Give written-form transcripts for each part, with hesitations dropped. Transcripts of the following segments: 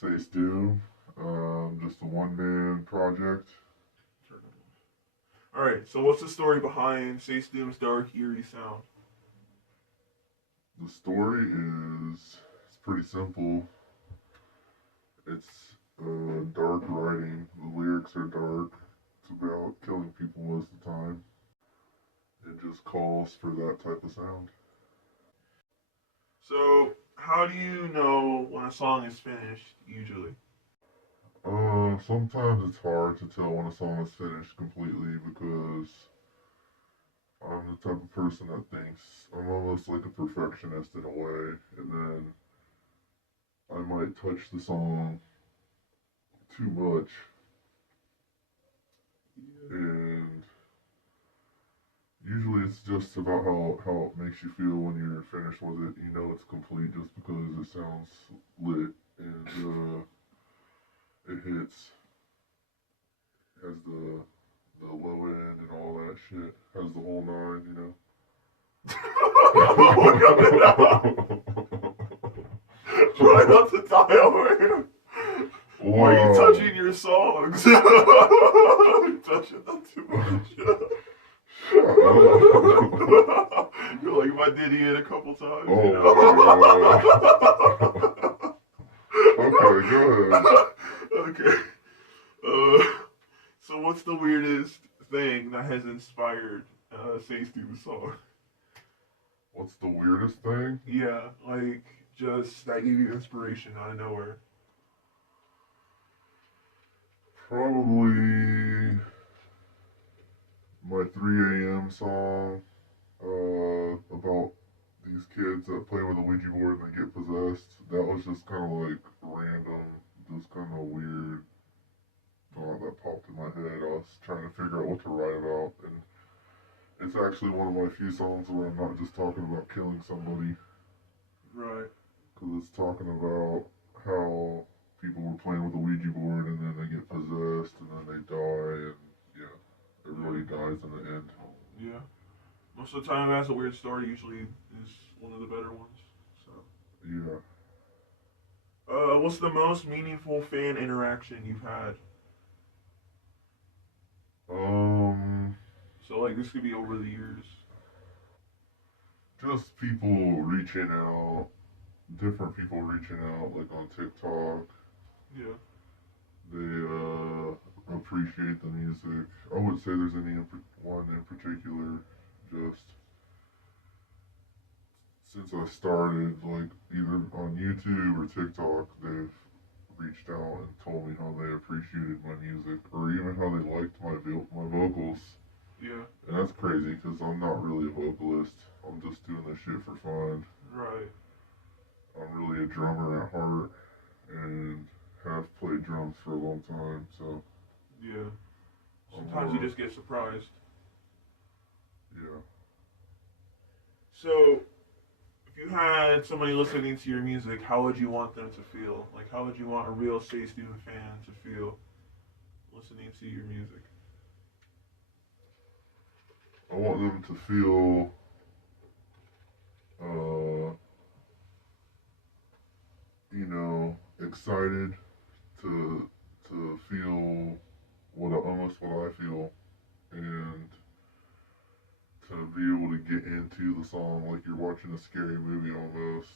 Sacedoom, just a one-man project. Alright, so what's the story behind Sacedoom's dark, eerie sound? The story it's pretty simple. It's dark writing. The lyrics are dark. It's about killing people most of the time. It just calls for that type of sound. So, how do you know when a song is finished, usually? Sometimes it's hard to tell when a song is finished completely because I'm the type of person that thinks I'm almost like a perfectionist in a way, and then I might touch the song too much, and usually it's just about how it makes you feel when you're finished with it. You know it's complete just because it sounds lit and it hits, has the low end and all that shit, has the whole nine, you know. Right off the dial, man. Why are you touching your songs? Touching them too much. You're like my Diddy in a couple times. Oh, you know? Okay, go ahead. Okay. So what's the weirdest thing that has inspired Say Steve's song? What's the weirdest thing? Yeah, like just that gave you inspiration out of nowhere. Probably my 3 a.m. song about these kids that play with a Ouija board and they get possessed. That was just kind of like random, just kind of weird thought that popped in my head. I was trying to figure out what to write about, and it's actually one of my few songs where I'm not just talking about killing somebody. Right. Because it's talking about how people were playing with a Ouija board and then they get possessed and then they die, and yeah, everybody dies in the end. Yeah. Most of the time, that's a weird story. Usually, is one of the better ones. So. Yeah. What's the most meaningful fan interaction you've had? Um, So, like, this could be over the years. just people reaching out, different people reaching out, like on TikTok. Yeah. They appreciate the music. I wouldn't say there's one in particular. Just since I started, like either on YouTube or TikTok, they've reached out and told me how they appreciated my music, or even how they liked my vocals. Yeah. And that's crazy because I'm not really a vocalist. I'm just doing this shit for fun. Right. I'm really a drummer at heart and have played drums for a long time. So Yeah. Sometimes you just get surprised. yeah. So, if you had somebody listening to your music, how would you want them to feel? Like, how would you want a real Stay Student fan to feel listening to your music? I want them to feel uh, excited to feel almost what I feel, and to be able to get into the song like you're watching a scary movie almost,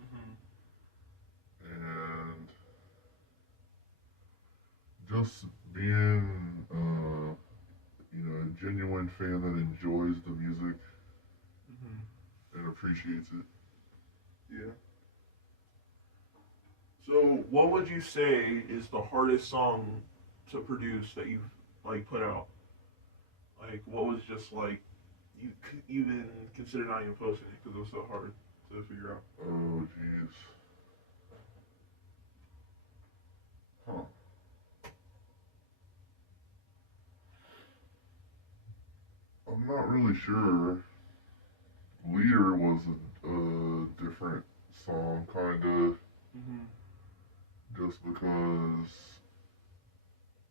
Mm-hmm. and just being a genuine fan that enjoys the music Mm-hmm. and appreciates it. Yeah. So, what would you say is the hardest song to produce that you've like put out? Like, what was just like you even considered not even posting it because it was so hard to figure out? Oh jeez. Huh. I'm not really sure. Leader was a different song, kind of, Mm-hmm. just because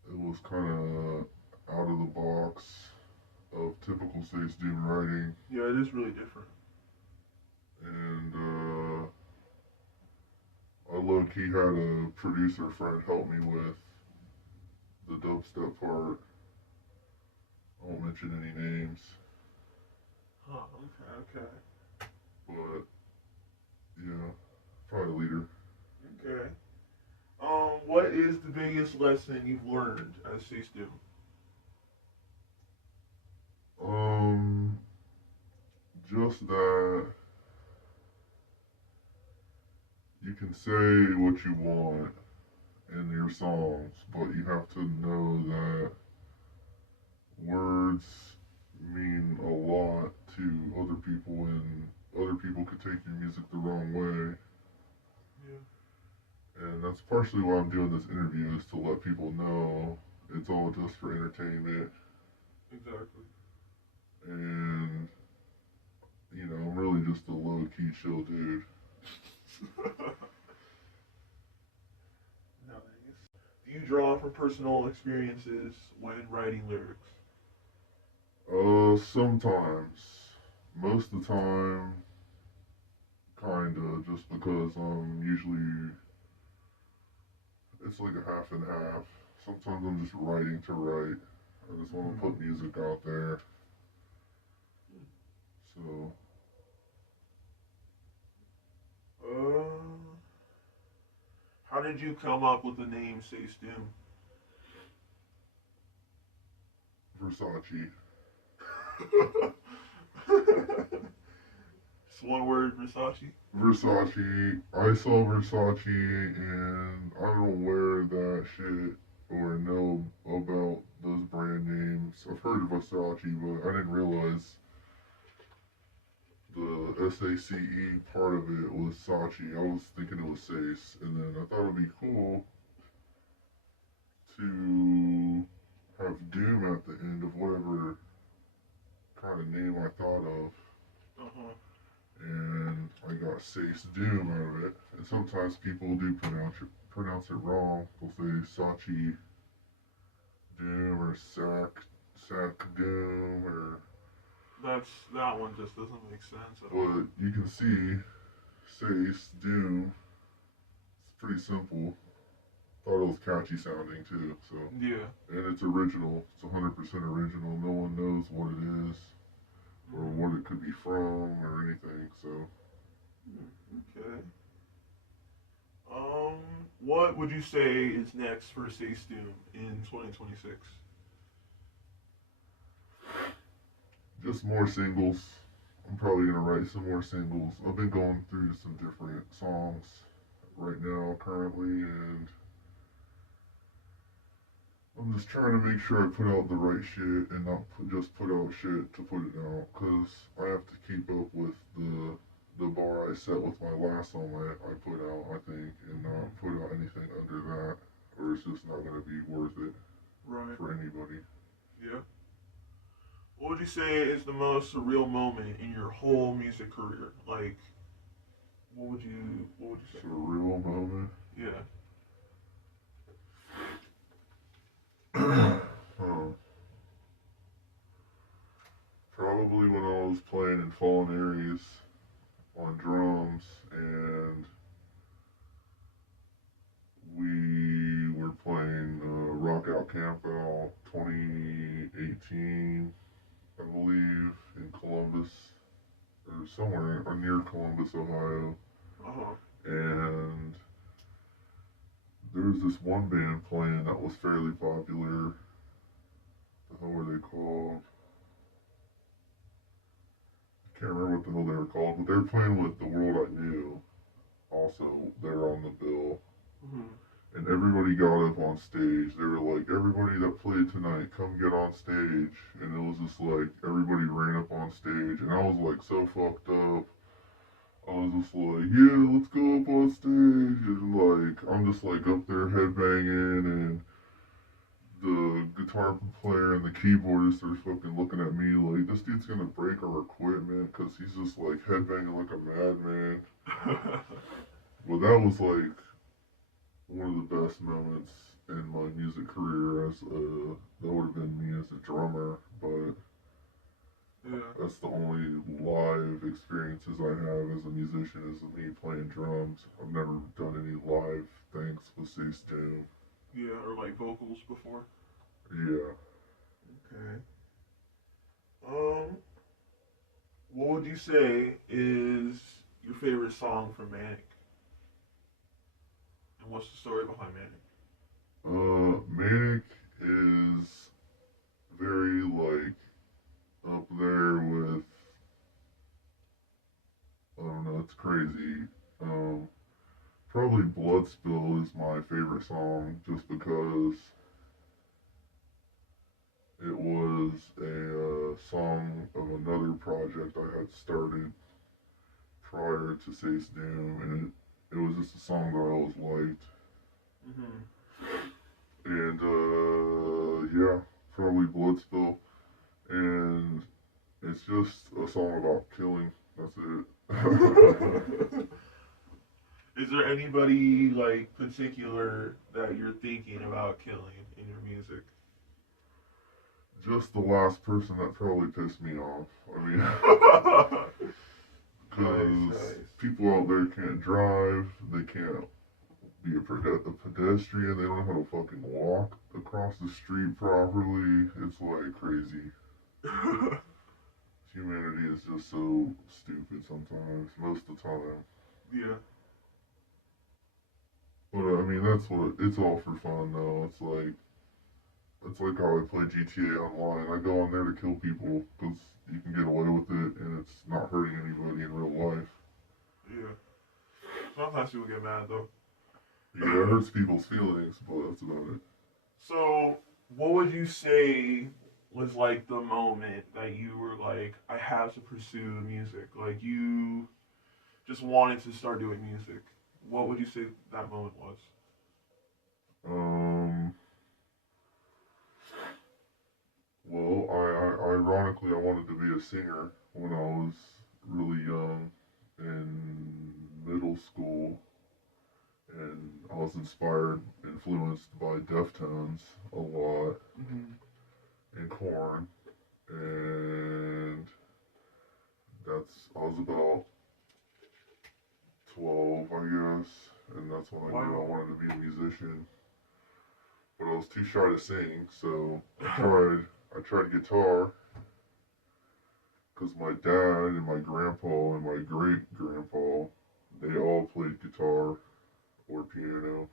it was kind of out of the box of typical Sace Doom writing, Yeah, it is really different. and I low key had a producer friend help me with the dubstep part. I won't mention any names, Huh, okay, but yeah, probably leader. okay. Okay. What is the biggest lesson you've learned as Sacedoom? Um, just that you can say what you want in your songs, but you have to know that words mean a lot to other people, and other people could take your music the wrong way. Yeah, And that's partially why I'm doing this interview, is to let people know it's all just for entertainment. exactly. And, you know, I'm really just a low key chill dude. Nice. Do you draw from personal experiences when writing lyrics? Sometimes. Most of the time, kinda, just because I'm usually, it's like a half and half. Sometimes I'm just writing to write. I just want to put music out there. So, Uh, how did you come up with the name Sacedoom? Versace. Just one word, Versace. Versace. I saw Versace and I don't wear that shit or know about those brand names. I've heard of Versace, but I didn't realize the SACE part of it was Sachi. I was thinking it was Sace, and then I thought it'd be cool to have Doom at the end of whatever kind of name I thought of. Uh huh. And I got Sacedoom out of it. And sometimes people do pronounce it wrong. They'll say Sachi Doom or Sac Doom or. That one just doesn't make sense at all. But you can see Sace Doom. It's pretty simple. Thought it was catchy sounding too. So, Yeah. and it's original. It's 100% original. No one knows what it is or what it could be from or anything. So. Okay. Um, what would you say is next for Sacedoom in 2026? Just more singles. I'm probably gonna write some more singles. I've been going through some different songs right now, currently, and I'm just trying to make sure I put out the right shit and not just put out shit to put it out, cause I have to keep up with the bar I set with my last song I put out, I think, and not put out anything under that, or it's just not gonna be worth it Right. for anybody. Yeah. What would you say is the most surreal moment in your whole music career? Like, what would you say? Surreal moment. Yeah. um, Probably when I was playing in Fallen Aries on drums, and we were playing Rock Out Camp Out 2018, I believe, in Columbus, or somewhere or near Columbus, Ohio. Uh huh. And there was this one band playing that was fairly popular. The hell were they called? I can't remember what the hell they were called, but they were playing with The World I Knew. Also, they're on the bill. Mm-hmm. And everybody got up on stage. They were like, everybody that played tonight, come get on stage. And it was just like, everybody ran up on stage. And I was like so fucked up. I was just like, yeah, let's go up on stage. And like, I'm just like up there headbanging. And the guitar player and the keyboardist are fucking looking at me like, this dude's gonna break our equipment because he's just like headbanging like a madman. Well, that was like one of the best moments in my music career, as that would have been me as a drummer, but Yeah. that's the only live experiences I have as a musician is me playing drums. I've never done any live things with Sacedoom. Yeah, or like vocals before. Yeah. Okay. Um, what would you say is your favorite song from Manic? And what's the story behind Manic? Manic is very like up there with, I don't know, it's crazy. Um, Probably Blood Spill is my favorite song just because it was a song of another project I had started prior to Sace Doom, and it was just a song that I always liked. And yeah, probably Bloodspill, and it's just a song about killing. That's it. Is there anybody like particular that you're thinking about killing in your music? Just the last person that probably pissed me off. I mean, because people out there can't drive, they can't be a pedestrian, they don't know how to fucking walk across the street properly. It's like crazy. Humanity is just so stupid sometimes, most of the time. Yeah. But I mean, that's what it's all for fun though. It's like how I play GTA Online. I go on there to kill people because you can get away with it and it's not hurting anybody in real life. Yeah. Sometimes people get mad though. Yeah, it hurts people's feelings, but that's about it. So, what would you say was like the moment that you were like, I have to pursue music? Like you just wanted to start doing music. What would you say that moment was? Um, well, ironically, I wanted to be a singer when I was really young in middle school, and I was inspired, influenced by Deftones a lot, and Korn, and I was about 12, I guess, and that's when I knew I wanted to be a musician. But I was too shy to sing, so I tried guitar, because my dad and my grandpa and my great grandpa, they all played guitar or piano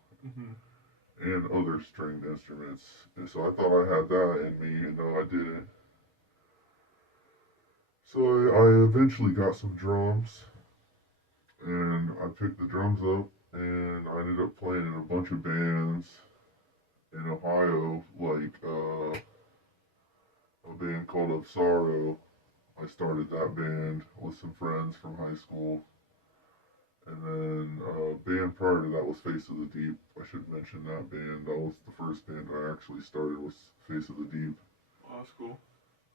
and other stringed instruments. And so I thought I had that in me, and no, I didn't. So I eventually got some drums, and I picked the drums up, and I ended up playing in a bunch of bands in Ohio, like a band called Of Sorrow. I started that band with some friends from high school. And then a band prior to that was Face of the Deep. I should mention that band. That was the first band I actually started was Face of the Deep. Oh, that's cool.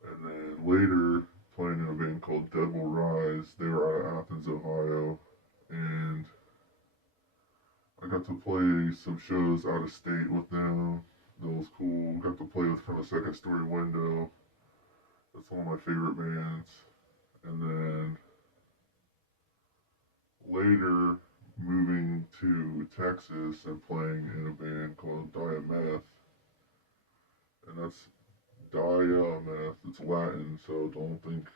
And then later, playing in a band called Dead Will Rise. They were out of Athens, Ohio. And I got to play some shows out of state with them. That was cool. Got to play with From a Second Story Window. That's one of my favorite bands. And then later moving to Texas and playing in a band called Diameth. And that's Diameth. It's Latin, so don't think.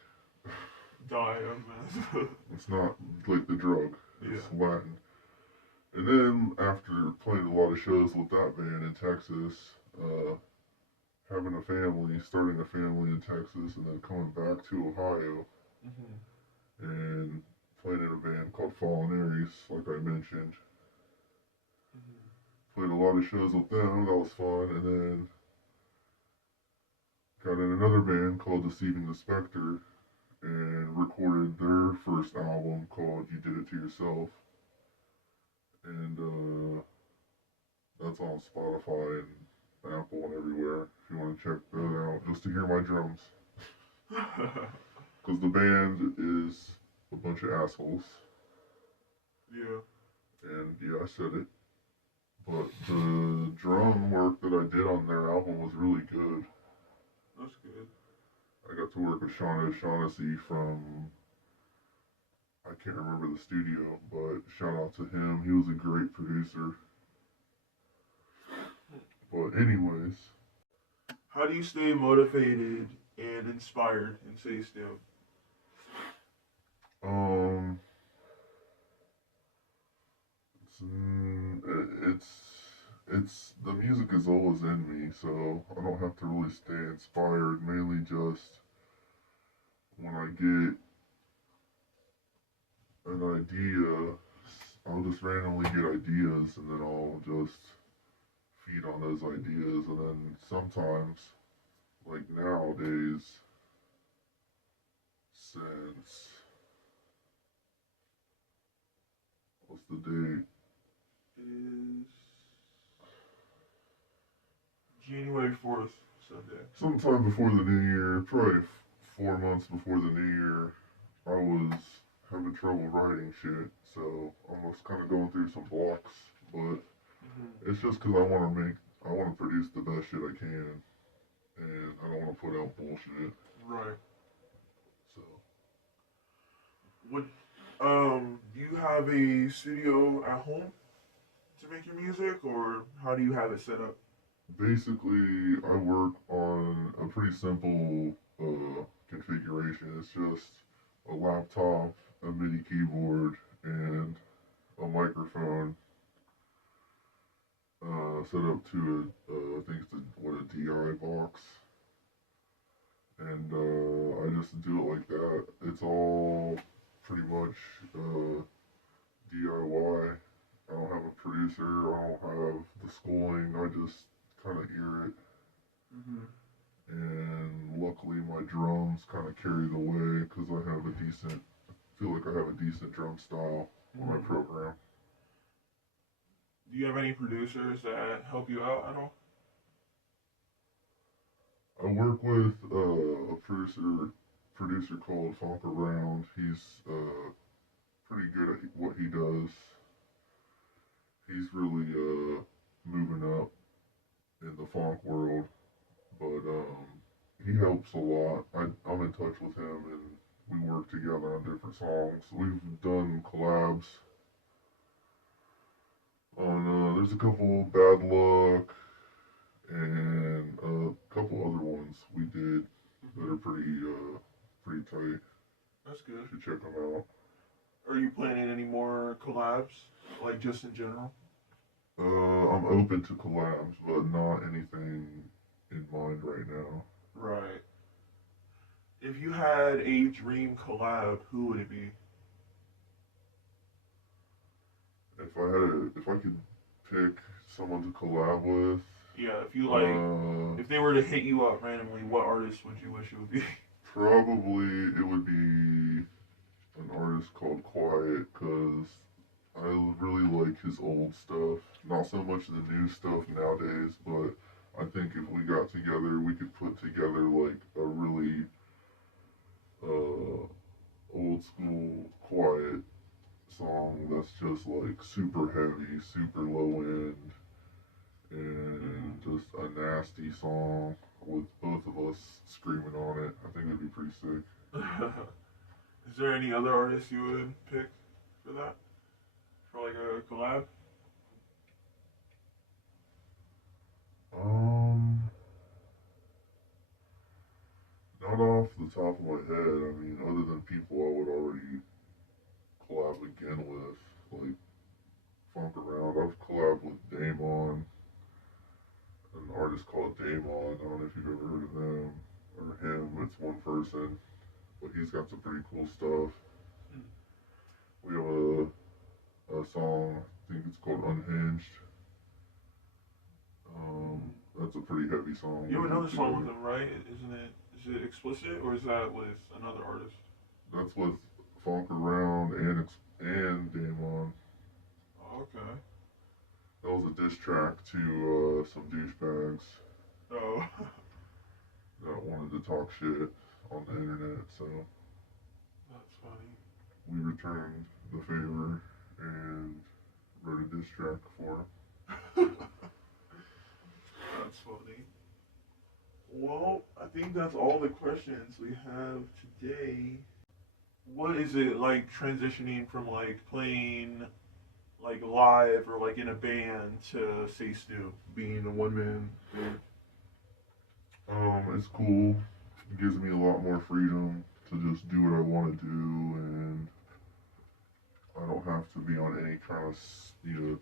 Diameth. It's not like the drug. It's Latin. And then after playing a lot of shows with that band in Texas, having a family, starting a family in Texas, and then coming back to Ohio and playing in a band called Fallen Aries, like I mentioned. Played a lot of shows with them, that was fun, and then got in another band called Deceiving the Spectre and recorded their first album called You Did It to Yourself. And that's on Spotify and Apple and everywhere if you want to check that out, just to hear my drums. Because the band is a bunch of assholes. Yeah. And yeah, I said it. But the drum work that I did on their album was really good. That's good. I got to work with Shauna O'Shaughnessy from can't remember the studio, but shout out to him. He was a great producer. But anyways, How do you stay motivated and inspired in Sacedoom? um, it's the music is always in me, so I don't have to really stay inspired. Mainly just when I get an idea, I'll just randomly get ideas, and then I'll just feed on those ideas, and then sometimes, like nowadays, since what's the date? Is January 4th, Sunday. Sometime before the new year, probably 4 months before the new year, I was having trouble writing shit, so I was kind of going through some blocks, but it's just because I want to produce the best shit I can, and I don't want to put out bullshit. Right. So, What do you have a studio at home to make your music, or how do you have it set up? basically, I work on a pretty simple configuration. It's just a laptop, a MIDI keyboard, and a microphone set up to I think it's a DI box, and I just do it like that. It's all pretty much DIY. I don't have a producer. I don't have the schooling. I just kind of ear it, and luckily my drums kind of carry the way because feel like I have a decent drum style when I program. Do you have any producers that help you out at all? I work with a producer called Funk Around. He's pretty good at what he does. He's really moving up in the funk world, but he helps a lot. I'm in touch with him, and we work together on different songs. We've done collabs on there's a couple Bad Luck and a couple other ones we did that are pretty tight. That's good. You should check them out. Are you planning any more collabs, like just in general? I'm open to collabs, but not anything in mind right now. Right. If you had a dream collab, who would it be? If I could pick someone to collab with, Yeah, if you like, if they were to hit you up randomly, what artist would you wish it would be? probably it would be an artist called Quiet, because I really like his old stuff. Not so much the new stuff nowadays, but I think if we got together, we could put together like a really old school Quiet song that's just like super heavy, super low end, and just a nasty song with both of us screaming on it. I think it'd be pretty sick. Is there any other artists you would pick for that? For like a collab? Not off the top of my head. I mean, other than people I would already collab again with, like Funk Around. I've collabed with Damon, an artist called Damon. I don't know if you've ever heard of them or him. It's one person, but he's got some pretty cool stuff. We have a song, I think it's called Unhinged. That's a pretty heavy song. You have another song with him, right? Isn't it? Is it explicit, or is that with another artist? That's with Funk Around and Damon. Oh, okay. That was a diss track to some douchebags Oh. that wanted to talk shit on the internet. So That's funny. we returned the favor and wrote a diss track for him. That's funny. Well, I think that's all the questions we have today. what is it like transitioning from like playing like live or like in a band to Sacedoom being a one man band? It's cool. It gives me a lot more freedom to just do what I want to do, and I don't have to be on any kind of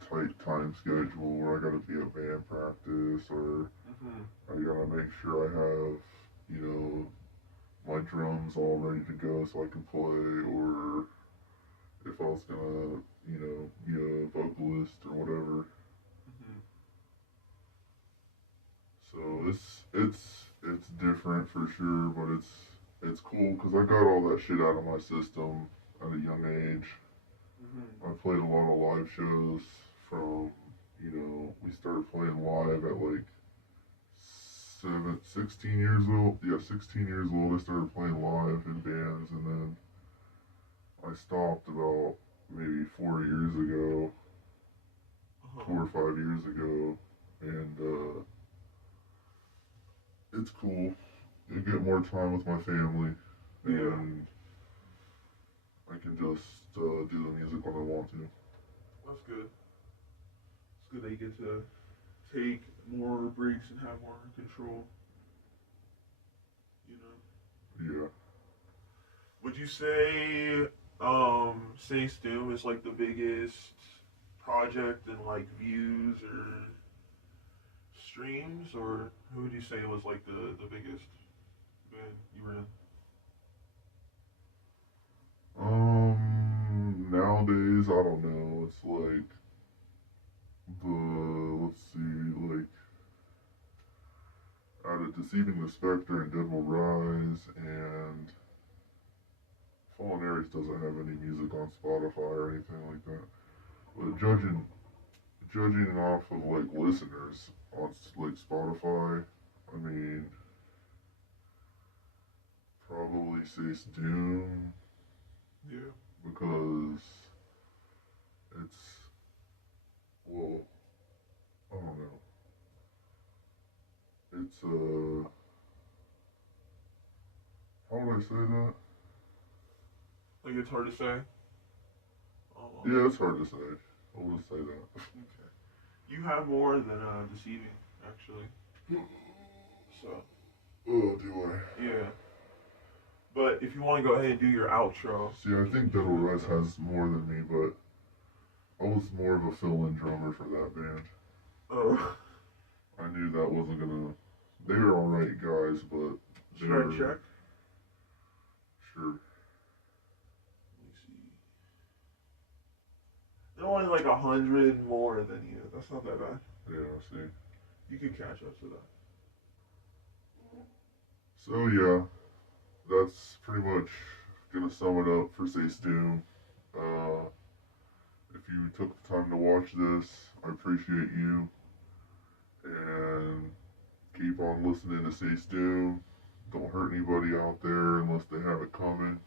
tight time schedule where I got to be at band practice or Mm-hmm. I gotta make sure I have my drums all ready to go so I can play, or if I was gonna be a vocalist or whatever. Mm-hmm. So it's different for sure, but it's cool because I got all that shit out of my system at a young age. Mm-hmm. I played a lot of live shows from, we started playing live at like 16 years old. Yeah, 16 years old. I started playing live in bands, and then I stopped about maybe 4 years ago, Uh-huh. 4 or 5 years ago, and it's cool. I get more time with my family, Yeah, and I can just do the music when I want to. that's good. It's good that you get to take more breaks and have more control. You know. Yeah. Would you say Saints Doom is like the biggest project in like views or streams, or who would you say was like the biggest band you were in? Nowadays, I don't know. It's like let's see, like out of Deceiving the Spectre and Dead Will Rise, and Fallen Aries doesn't have any music on Spotify or anything like that. But judging off of like listeners on like Spotify, I mean, probably Sace Doom Yeah. because it's, well, I don't know. It's how would I say that? Like it's hard to say. Almost. Yeah, it's hard to say. I would say that. Okay. You have more than deceiving, actually. So Oh, do I? yeah. But if you want to go ahead and do your outro, See, I think Dead Will Rise has more than me, but I was more of a fill-in drummer for that band. Oh. I knew that wasn't gonna. They were alright guys, but Should I check? sure. Let me see. They're only like 100 more than you. That's not that bad. Yeah, see. You can catch up to that. So yeah, that's pretty much gonna sum it up for Sacedoom. Uh, if you took the time to watch this, I appreciate you, and keep on listening to Sacedoom. Don't hurt anybody out there unless they have it coming.